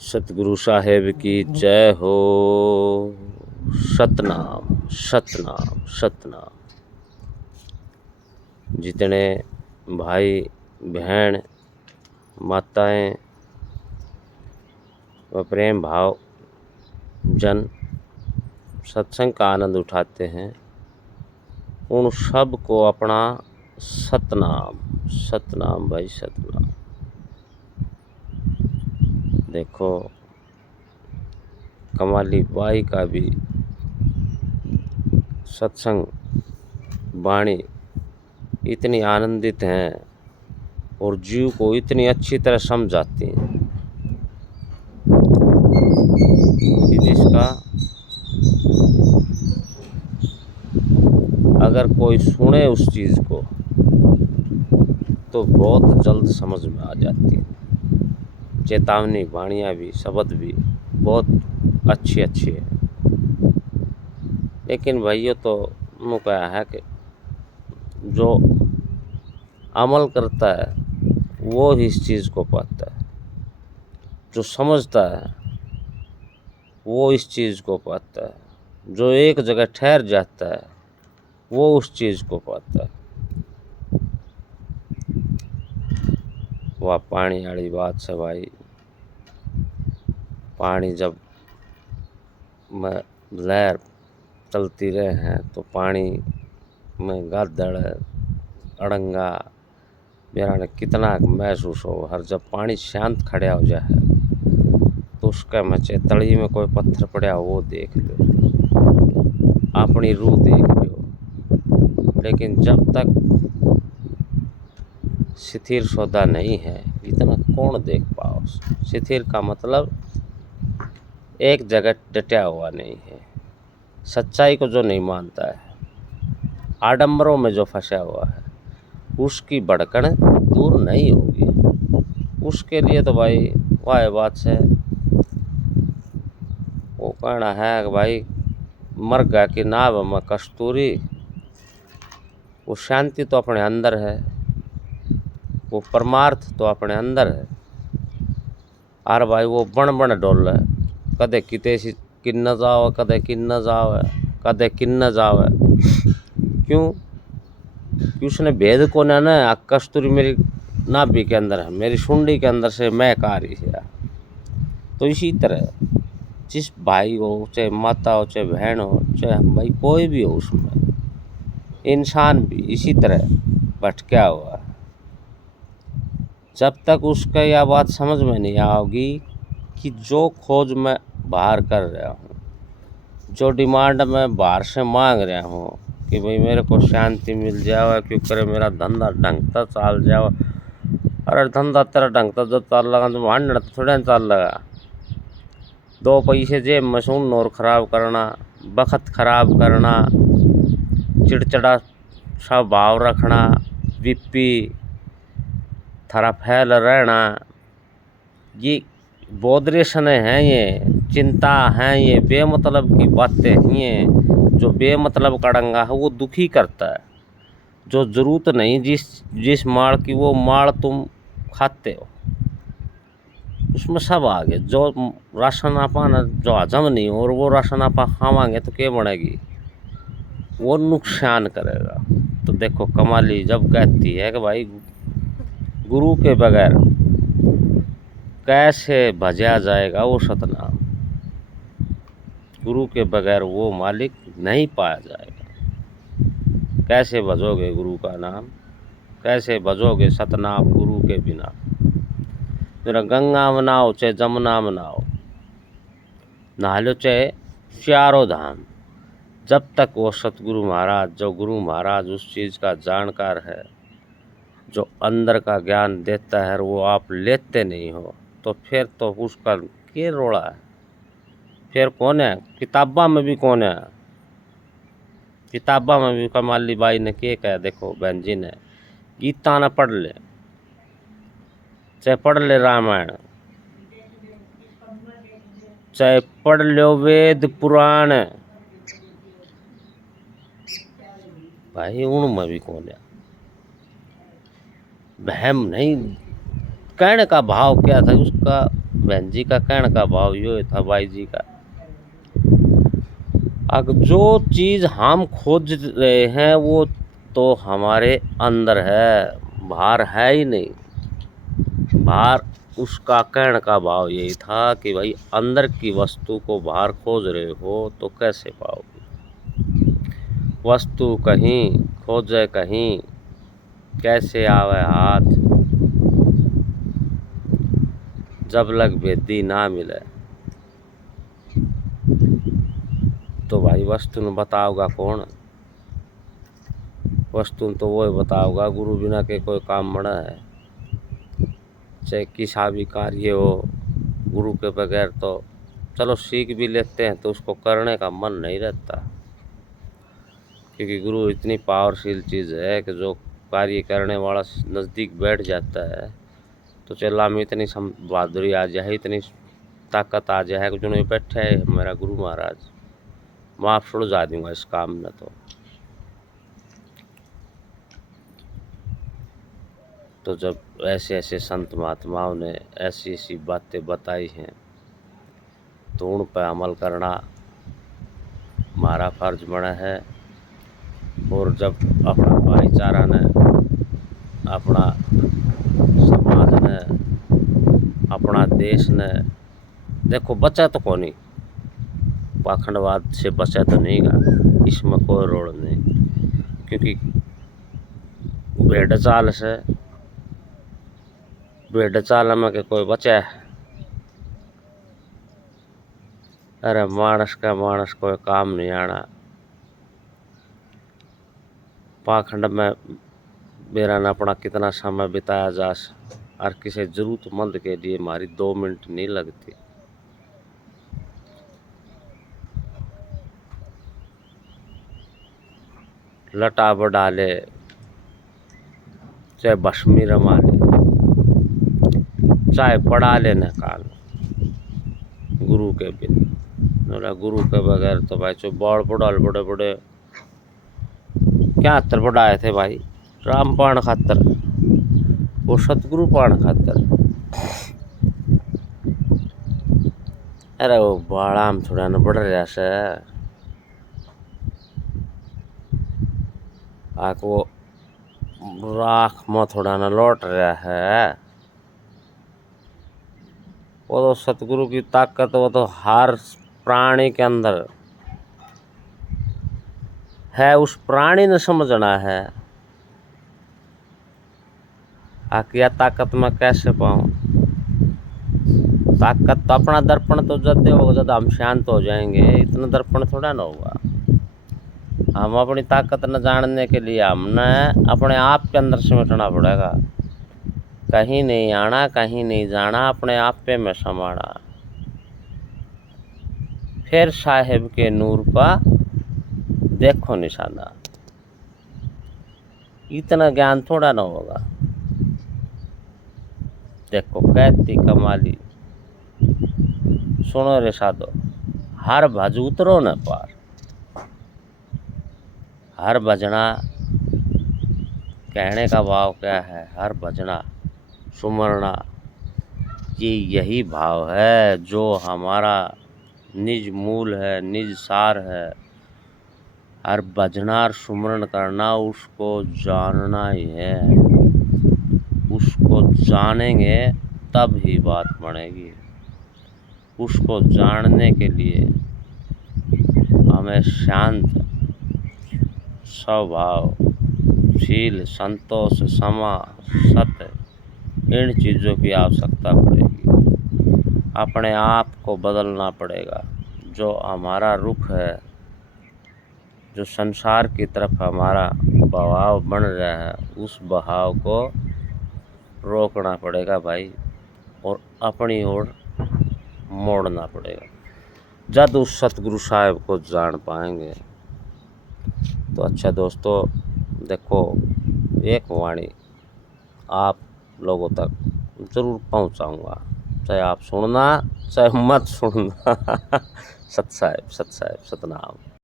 सतगुरु साहेब की जय हो। सतनाम सतनाम सतनाम। जितने भाई बहन माताएं व प्रेम भाव जन सत्संग का आनंद उठाते हैं, उन सब को अपना सतनाम सतनाम भाई सतनाम। देखो कमाली बाई का भी सत्संग वाणी इतनी आनंदित हैं और जीव को इतनी अच्छी तरह समझाती हैं कि जिसका अगर कोई सुने उस चीज़ को तो बहुत जल्द समझ में आ जाती है। चेतावनी वाणियाँ भी, शब्द भी बहुत अच्छी अच्छी है। लेकिन भाइयों तो वो क्या है कि जो अमल करता है वो ही इस चीज़ को पाता है, जो समझता है वो इस चीज़ को पाता है, जो एक जगह ठहर जाता है वो उस चीज़ को पाता है। वह पानी वाली बात से भाई, पानी जब में लहर चलती रहे हैं तो पानी में गादड़ अड़ंगा मेरा ने कितना महसूस हो। हर जब पानी शांत खड़ा हो जाए तो उसका मचे तली में कोई पत्थर पड़ा हो वो देख लो, अपनी रूह देख लो। लेकिन जब तक शिथिर सौदा नहीं है इतना कौन देख पाओ। शिथिर का मतलब एक जगह डटा हुआ नहीं है। सच्चाई को जो नहीं मानता है, आडंबरों में जो फंसा हुआ है, उसकी भड़कन दूर नहीं होगी। उसके लिए तो भाई वाह बात से वो कहना है कि भाई मर गया कि नाव में कस्तूरी। वो शांति तो अपने अंदर है, वो परमार्थ तो अपने अंदर है। और भाई वो बन बन डोल है, कदे किते किन्न जाओ, कदे किन्न जाओ, कदे किन्न जाओ। क्यों? कि उसने भेद को ना कस्तूरी मेरी नाभि के अंदर है, मेरी सुंडी के अंदर से मैं आ रही है। तो इसी तरह जिस भाई हो, चाहे माता हो, चाहे बहन हो, चाहे भाई कोई भी हो, उसमें इंसान भी इसी तरह भटका हुआ है। जब तक उसका यह बात समझ में नहीं आओगी कि जो खोज मैं बाहर कर रहा हूँ, जो डिमांड मैं बाहर से मांग रहा हूँ कि भाई मेरे को शांति मिल जाए, क्यों करे मेरा धंधा ढंग से चाल जाओ। अरे धंधा तेरा ढंग से जो चाल लगा तो भांडना तो थोड़ा चाल लगा। दो पैसे जेब में सुन और ख़राब करना, वक़्त ख़राब करना, चिड़चिड़ा सा भाव रखना, विपी थरा फैल रहना, ये बोधरेशन हैं, ये चिंता हैं, ये बेमतलब की बातें हैं। जो बेमतलब कड़ंगा है वो दुखी करता है। जो ज़रूरत नहीं जिस माल की वो माल तुम खाते हो, उसमें सब आ गए। जो राशन आपा ना जो हजम नहीं हो और वो राशन आपा खावांगे तो क्या बनेगी, वो नुकसान करेगा। तो देखो कमाली जब कहती है कि भाई गुरु के बगैर कैसे भजा जाएगा वो सतनाम, गुरु के बगैर वो मालिक नहीं पाया जाएगा। कैसे भजोगे गुरु का नाम, कैसे भजोगे सतनाम गुरु के बिना। मेरा गंगा में नाव चाहे जमुना में नाव, नहा लो चाहे चारों धाम, जब तक वो सतगुरु महाराज, जो गुरु महाराज उस चीज़ का जानकार है, जो अंदर का ज्ञान देता है, वो आप लेते नहीं हो तो फिर तो उसका क्या रोड़ा है। फिर कौन है? किताबा में भी कौन है? किताबा में भी कमाली बाई ने क्या कहा, देखो बहन जी ने, गीता न पढ़ ले, चाहे पढ़ ले रामायण, चाहे पढ़ लो वेद पुराण, भाई उनमें भी कौन है? वहम नहीं, कहने का भाव क्या था उसका, बहन जी का कहने का भाव यो था भाई जी का। अब जो चीज हम खोज रहे हैं वो तो हमारे अंदर है, बाहर है ही नहीं। बाहर उसका कहने का भाव यही था कि भाई अंदर की वस्तु को बाहर खोज रहे हो तो कैसे पाओगे। वस्तु कहीं खोजे कहीं, कैसे आवे हाथ, जब लग बेदी ना मिले। तो भाई वस्तु ने बताओगा कौन? वस्तु तो वो बताओगा, गुरु बिना के कोई काम बना है। चाहे किसा भी कार्य हो, गुरु के बगैर तो चलो सीख भी लेते हैं तो उसको करने का मन नहीं रहता, क्योंकि गुरु इतनी पावरफुल चीज़ है कि जो कार्य करने वाला नज़दीक बैठ जाता है तो चला में इतनी बहादुरी आ जाए, इतनी ताकत आ जाए कि जो बैठे है मेरा गुरु महाराज, माफ सुलझा दूंगा इस काम में। तो जब ऐसे ऐसे संत महात्माओं ने ऐसी ऐसी बातें बताई हैं तो उन पर अमल करना हमारा फर्ज बना है। और जब अपना भाईचारा ने, अपना समाज ने, अपना देश ने, देखो बचा तो कौन, पाखंडवाद से बचा तो नहीं गा, इसमें कोई रोड़ नहीं, क्योंकि भेड़ चाल में के कोई बचा है। अरे मानस का मानस कोई काम नहीं आना। पाखंड में मेरा न अपना कितना समय बिताया जा, और किसी जरूरतमंद के लिए हमारी 2 मिनट नहीं लगती। लटा बढ़ा ले चाहे भस्मी रमा ले, चाहे पढ़ा ले न काल, गुरु के बिना, गुरु के बगैर तो भाई जो बाढ़ पड़ाल बड़े बड़े क्या हत्तर पढ़ाए थे भाई, राम पाण खातर, वो सतगुरु पाण खातर। अरे वो बाड़ा में थोड़ा न बढ़ रहा से आक वो राख में थोड़ा न लौट रहा है। वो तो सतगुरु की ताकत वो तो हर प्राणी के अंदर है, उस प्राणी ने समझना है। आकिया ताकत में कैसे पाऊं? ताकत तो अपना दर्पण तो जब होगा जब हम शांत हो जाएंगे, इतना दर्पण थोड़ा ना होगा। हम अपनी ताकत न जानने के लिए हमने अपने आप के अंदर समेटना पड़ेगा। कहीं नहीं आना, कहीं नहीं जाना, अपने आप पे में समाना। फिर साहेब के नूर का देखो निशाना। इतना ज्ञान थोड़ा ना होगा। देखो कहती कमाली, सुनो रे साधो, हर भज उतरो न पार। हर भजना कहने का भाव क्या है? हर भजना सुमरना, ये यही भाव है जो हमारा निज मूल है, निज सार है। हर भजना और सुमरण करना उसको जानना ही है। उसको जानेंगे तब ही बात बनेगी। उसको जानने के लिए हमें शांत स्वभाव, शील, संतोष, क्षमा, सत्य, इन चीज़ों की आवश्यकता पड़ेगी। अपने आप को बदलना पड़ेगा। जो हमारा रुख है, जो संसार की तरफ हमारा बहाव बन रहा है, उस बहाव को रोकना पड़ेगा भाई, और अपनी ओर मोड़ना पड़ेगा। जब उस सतगुरु साहब को जान पाएंगे तो अच्छा दोस्तों, देखो एक वाणी आप लोगों तक ज़रूर पहुंचाऊंगा, चाहे आप सुनना चाहे मत सुनना। सत साहेब सतनाम।